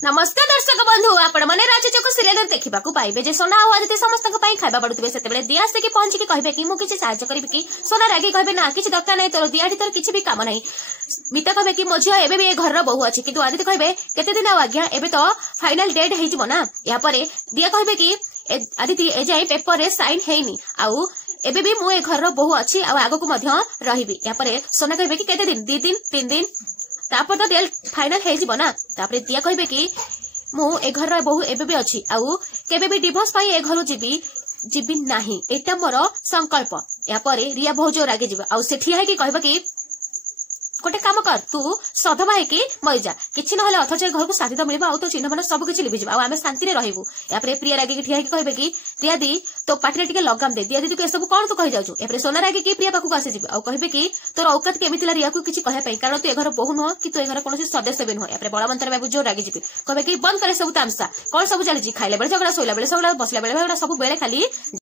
नमस्ते दर्शक बंधु आपण मैंने राजचक सीरियल देखा पाइबे जे सोना और आदित्य समस्त खाଇବା पड़ुवे से दिया आसिक पहुंची कहे कि मुझे साहय करी सोना रागी कहे ना किसी दरकार नहीं तोर दियाटी तोर किसी भी काम नहीं मिता कहे कि मो झील एवं भी घर बहु अच्छी किंतु आदित्य कहे केते दिन आज्ञा एबे तो फाइनल डेट हो ना या दिया कहे कि आदित्य ए जाए पेपर रे साइन हैनी आउ एबे भी मु ए घर बहु अच्छी आगो को रही या सोना कहे कि केते दिन 2 दिन 3 दिन तापर तो डेल फाइनल हो ना तापर दिया कहे कि मु ए घर बहु एबे भी अच्छी आउ केबे भी डिवोर्स पाई ए घर जीवी नाही एटा मोर संकल्प या रिया बहुत जोर आगे जीव आउ सेठी है कि कहबा कि गोटे काम कर तू सधवा है मरी जा किसी ना अथच घर को शादी तो मिल तो चिन्ह मान सब किसी लिभिज आम शांति रहबू या प्रिया रागी ठिया कहे कि प्रिया दी तो पार्टी टे लगाम दे दिया दी तू सब कौन तू कही जाऊ या सोना रागी कि प्रिया पाखक आसी और कहे कि तोर औकात केमी रिया को किसी कहना कारण तू ए घर बहु नुह कि तू ए घर कौन सदस्य भी नुह या बड़मंतर बाबू जो रागी जी कहे कि बंद करे सब तामसा कौन सब चली खाइले बेले झगड़ा शोला बेले सब बसला बेले सब बेले खाली